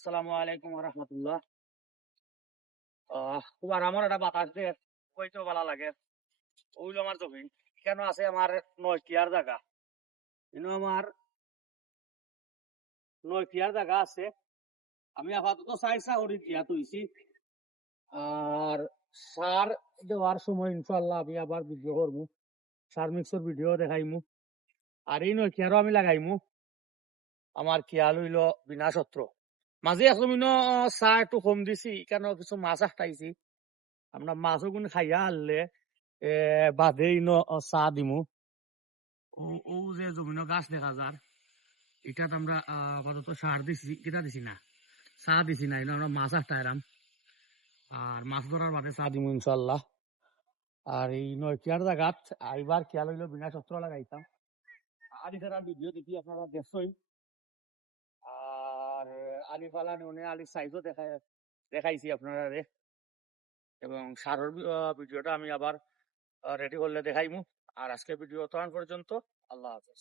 আসসালামু আলাইকুম রহমতুল্লাহ। তোমার আমার একটা বাতাস দিয়ে কইতেও ভালো লাগে। ওইল আমার জমিন কেন আছে আমার 9 কিয়ার জায়গা। আমার 9 কিয়ার জায়গা আছে। আমি আপাতত চাইছা করি দিয়া তুইছি। আর সার দেওয়ার সময় ইনশাল্লাহ আমি আবার ভিডিও করবো, সার মিক্সর ভিডিও দেখাইমু। আর এই 9 কিয়ারও আমি লাগাইমু। আমার কিয়াল হইল বিনা শত্রু। মাঝে এখন চা একটু কম দিছি, কেন কিছু মাছ আটাইছি। আমরা মাছও গুণ খাইয়া আনলে বাদে চা দিমু। ও যে জমিন গাছ দেখা যার, এটাত আমরা আপাতত সার দিছি, কিটা দিছি না, চা দিছি না। আমরা মাছ আটাইরাম, আর মাছ ধরার বাদে চা দিমু ইনশাল্লাহ। আর এই 9 কিয়ার জায়গাত আইবার খেয়াল হইলো বিনা শস্ত্র লাগাইতাম। আলি ফেরার ভিডিও দেখি আপনারা দেখছই। আর আলি ফালানি আলি সাইজও দেখাইছি আপনারা। এবং সারের ভিডিওটা আমি আবার রেডি করলে দেখাইমু। আর আজকে ভিডিও তো পর্যন্ত। আল্লাহ হাফেজ।